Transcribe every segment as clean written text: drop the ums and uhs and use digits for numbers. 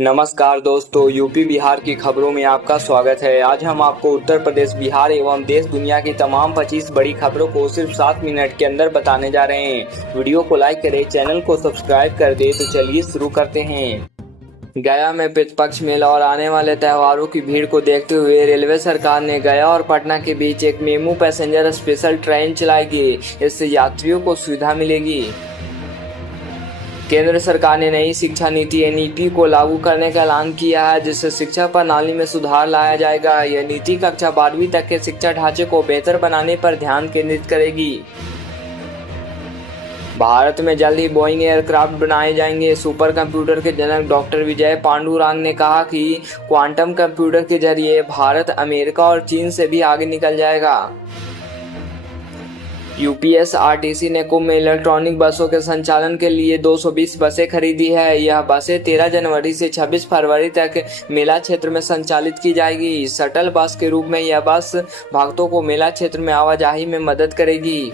नमस्कार दोस्तों, यूपी बिहार की खबरों में आपका स्वागत है। आज हम आपको उत्तर प्रदेश, बिहार एवं देश दुनिया की तमाम 25 बड़ी खबरों को सिर्फ 7 मिनट के अंदर बताने जा रहे हैं। वीडियो को लाइक करें, चैनल को सब्सक्राइब कर दें। तो चलिए शुरू करते हैं। गया में पितृपक्ष मेला और आने वाले त्योहारों की भीड़ को देखते हुए रेलवे सरकार ने गया और पटना के बीच एक मेमू पैसेंजर स्पेशल ट्रेन चलाएगी। इससे यात्रियों को सुविधा मिलेगी। केंद्र सरकार ने नई शिक्षा नीति एनईपी को लागू करने का ऐलान किया है, जिससे शिक्षा प्रणाली में सुधार लाया जाएगा। यह नीति कक्षा 12वीं तक के शिक्षा ढांचे को बेहतर बनाने पर ध्यान केंद्रित करेगी। भारत में जल्द ही बोइंग एयरक्राफ्ट बनाए जाएंगे। सुपर कंप्यूटर के जनक डॉक्टर विजय पांडुरंग ने कहा कि क्वांटम कंप्यूटर के जरिए भारत अमेरिका और चीन से भी आगे निकल जाएगा। यूपीएसआरटीसी ने कुंभ में इलेक्ट्रॉनिक बसों के संचालन के लिए 220 बसें खरीदी है। यह बसें 13 जनवरी से 26 फरवरी तक मेला क्षेत्र में संचालित की जाएगी। शटल बस के रूप में यह बस भक्तों को मेला क्षेत्र में आवाजाही में मदद करेगी।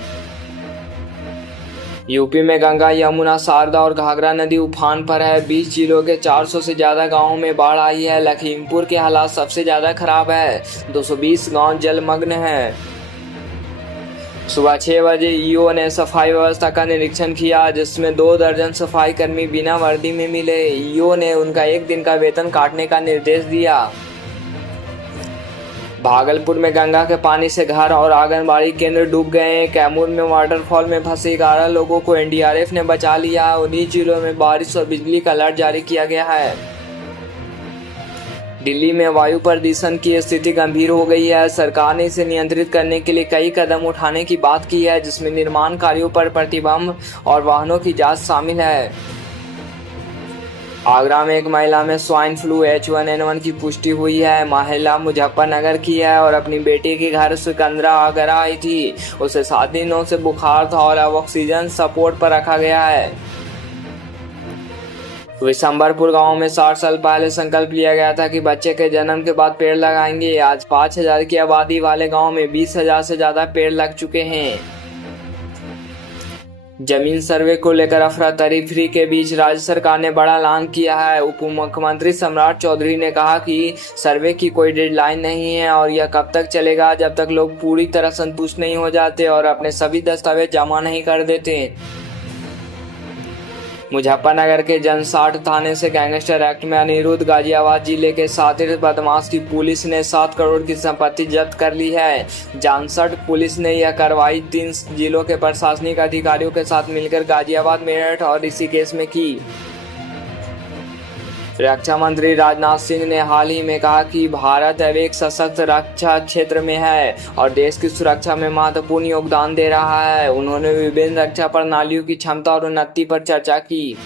यूपी में गंगा, यमुना, शारदा और घाघरा नदी उफान पर है। 20 जिलों के 400 से ज्यादा गांवों में बाढ़ आई है। लखीमपुर के हालात सबसे ज्यादा खराब है। 220 गांव जलमग्न हैं। सुबह 6 बजे ईओ ने सफाई व्यवस्था का निरीक्षण किया, जिसमें 2 दर्जन सफाई कर्मी बिना वर्दी में मिले। ईओ ने उनका 1 दिन का वेतन काटने का निर्देश दिया। भागलपुर में गंगा के पानी से घर और आंगनबाड़ी केंद्र डूब गए। कैमूर में वाटरफॉल में फंसे 11 लोगों को एनडीआरएफ ने बचा लिया। 19 जिलों में बारिश और बिजली का अलर्ट जारी किया गया है। दिल्ली में वायु प्रदूषण की स्थिति गंभीर हो गई है। सरकार ने इसे नियंत्रित करने के लिए कई कदम उठाने की बात की है, जिसमें निर्माण कार्यों पर प्रतिबंध और वाहनों की जांच शामिल है। आगरा में एक महिला में स्वाइन फ्लू H1N1 की पुष्टि हुई है। महिला मुजफ्फरनगर की है और अपनी बेटी के घर सिकंदराबाद आई थी। उसे 7 दिनों से बुखार था और अब ऑक्सीजन सपोर्ट पर रखा गया है। विशंबरपुर गांव में 60 साल पहले संकल्प लिया गया था कि बच्चे के जन्म के बाद पेड़ लगाएंगे। आज 5000 की आबादी वाले गांव में 20,000 से ज्यादा पेड़ लग चुके हैं। जमीन सर्वे को लेकर अफरा-तफरी के बीच राज्य सरकार ने बड़ा ऐलान किया है। उप मुख्यमंत्री सम्राट चौधरी ने कहा कि सर्वे की कोई डेडलाइन नहीं है और यह कब तक चलेगा, जब तक लोग पूरी तरह संतुष्ट नहीं हो जाते और अपने सभी दस्तावेज जमा नहीं कर देते। मुजफ्फरनगर के जनसाठ थाने से गैंगस्टर एक्ट में अनिरुद्ध गाजियाबाद जिले के सातिर बदमाश की पुलिस ने 7 करोड़ की संपत्ति जब्त कर ली है। जानसठ पुलिस ने यह कार्रवाई 3 जिलों के प्रशासनिक अधिकारियों के साथ मिलकर गाजियाबाद, मेरठ और ऋषिकेश में की। रक्षा मंत्री राजनाथ सिंह ने हाल ही में कहा कि भारत अब एक सशक्त रक्षा क्षेत्र में है और देश की सुरक्षा में महत्वपूर्ण योगदान दे रहा है। उन्होंने विभिन्न रक्षा प्रणालियों की क्षमता और उन्नति पर चर्चा की।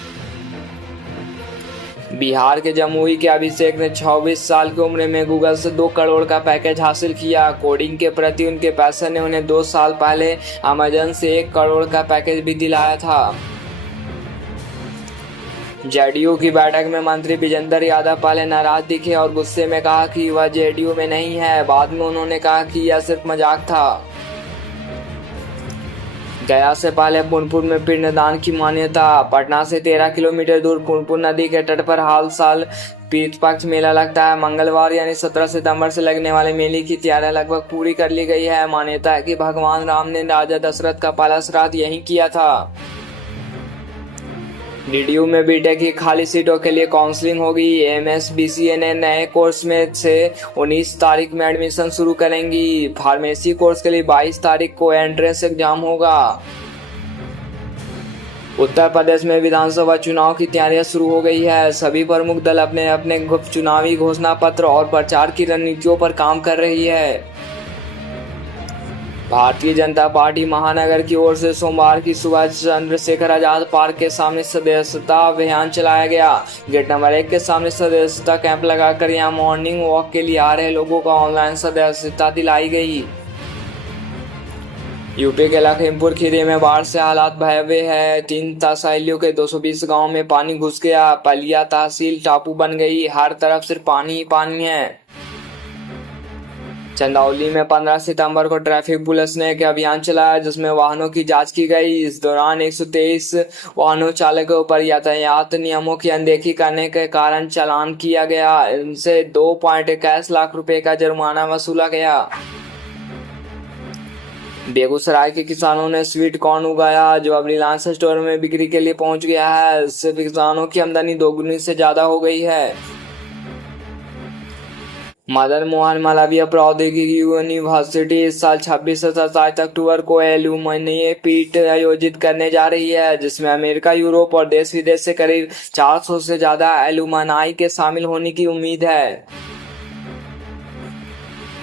बिहार के जमुई के अभिषेक ने 26 साल की उम्र में गूगल से 2 करोड़ का पैकेज हासिल किया। कोडिंग के प्रति उनके पैशन ने उन्हें 2 साल पहले अमेजन से 1 करोड़ का पैकेज भी दिलाया था। जेडीयू की बैठक में मंत्री विजेंद्र यादव पहले नाराज दिखे और गुस्से में कहा कि वह जेडीयू में नहीं है। बाद में उन्होंने कहा कि यह सिर्फ मजाक था। गया से पहले पुनपुन में पिंडदान की मान्यता। पटना से 13 किलोमीटर दूर पुनपुन नदी के तट पर हर साल पितृपक्ष मेला लगता है। मंगलवार यानी 17 सितंबर से लगने वाले मेले की तैयारियां लगभग पूरी कर ली गई है। मान्यता है कि भगवान राम ने राजा दशरथ का पहला श्राद्ध यहीं किया था। डीडीयू में बीटेक की खाली सीटों के लिए काउंसलिंग होगी। एमएसबीसीए ने नए कोर्स में से 19 तारीख में एडमिशन शुरू करेंगी। फार्मेसी कोर्स के लिए 22 तारीख को एंट्रेंस एग्जाम होगा। उत्तर प्रदेश में विधानसभा चुनाव की तैयारियां शुरू हो गई है। सभी प्रमुख दल अपने अपने चुनावी घोषणा पत्र और प्रचार की रणनीतियों पर काम कर रही है। भारतीय जनता पार्टी महानगर की ओर से सोमवार की सुबह चंद्रशेखर आजाद पार्क के सामने सदस्यता अभियान चलाया गया। गेट नंबर 1 के सामने सदस्यता कैंप लगाकर यहां मॉर्निंग वॉक के लिए आ रहे लोगों को ऑनलाइन सदस्यता दिलाई गई। यूपी के लखीमपुर खीरी में बाढ़ से हालात भयावह है। 3 तहसीलों के 220 गांव में पानी घुस गया। पलिया तहसील टापू बन गई। हर तरफ सिर्फ पानी ही पानी है। चंदौली में 15 सितंबर को ट्रैफिक पुलिस ने एक अभियान चलाया जिसमें वाहनों की जांच की गई। इस दौरान 123 वाहनों चालकों पर यातायात नियमों की अनदेखी करने के कारण चालान किया गया। इनसे 2.21 लाख रुपए का जुर्माना वसूला गया। बेगूसराय के किसानों ने स्वीट कॉर्न उगाया जो अब रिलायंस स्टोर में बिक्री के लिए पहुंच गया है। इससे किसानों की आमदनी दोगुनी से ज्यादा हो गई है। मदन मोहन मालवीय प्रौद्योगिकी यूनिवर्सिटी इस साल 26 से 27 अक्टूबर को एलुमनी मीट आयोजित करने जा रही है जिसमें अमेरिका, यूरोप और देश विदेश से करीब 400 से ज्यादा एलुमनाई के शामिल होने की उम्मीद है।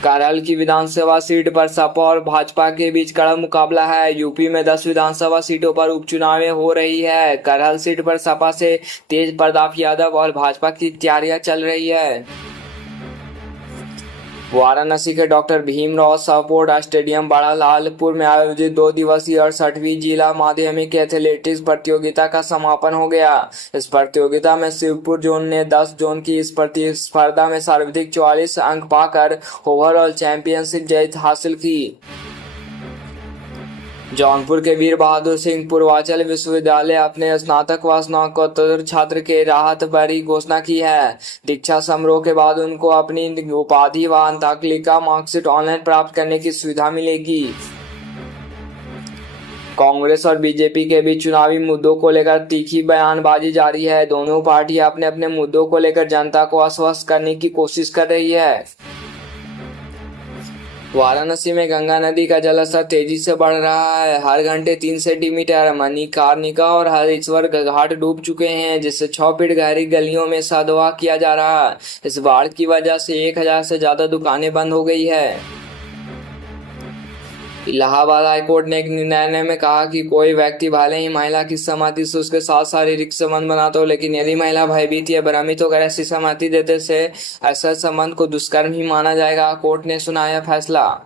करहल की विधानसभा सीट पर सपा और भाजपा के बीच कड़ा मुकाबला है। यूपी में 10 विधानसभा सीटों पर उपचुनावें हो रही है। करहल सीट पर सपा से तेज प्रताप यादव और भाजपा की तैयारियां चल रही है। वाराणसी के डॉक्टर भीमराव स्पोर्ट स्टेडियम बड़ा लालपुर में आयोजित 2 दिवसीय 68वीं जिला माध्यमिक एथलेटिक्स प्रतियोगिता का समापन हो गया। इस प्रतियोगिता में शिवपुर जोन ने 10 जोन की इस प्रतिस्पर्धा में सर्वाधिक 44 अंक पाकर ओवरऑल चैंपियनशिप जीत हासिल की। जौनपुर के वीर बहादुर सिंह पूर्वांचल विश्वविद्यालय अपने स्नातक व स्नातकोत्तर छात्र के राहत भरी घोषणा की है। दीक्षा समारोह के बाद उनको अपनी उपाधि व अंतःक्रिया मार्कशीट ऑनलाइन प्राप्त करने की सुविधा मिलेगी। कांग्रेस और बीजेपी के बीच चुनावी मुद्दों को लेकर तीखी बयानबाजी जारी है। दोनों पार्टियां अपने अपने मुद्दों को लेकर जनता को आश्वस्त करने की कोशिश कर रही है। वाराणसी में गंगा नदी का जलस्तर तेजी से बढ़ रहा है। हर घंटे 3 सेंटीमीटर मणिकर्णिका और हरिश्वर घाट डूब चुके हैं जिससे 6 फीट गहरी गलियों में सदवा किया जा रहा है। इस बाढ़ की वजह से 1000 से ज्यादा दुकानें बंद हो गई है। इलाहाबाद हाईकोर्ट ने एक निर्णय में कहा कि कोई व्यक्ति भले ही महिला की सहमति से उसके साथ शारीरिक संबंध बनाता हो, लेकिन यदि महिला भयभीत या भ्रमित होकर ऐसी सहमति देते से ऐसा संबंध को दुष्कर्म ही माना जाएगा। कोर्ट ने सुनाया फैसला।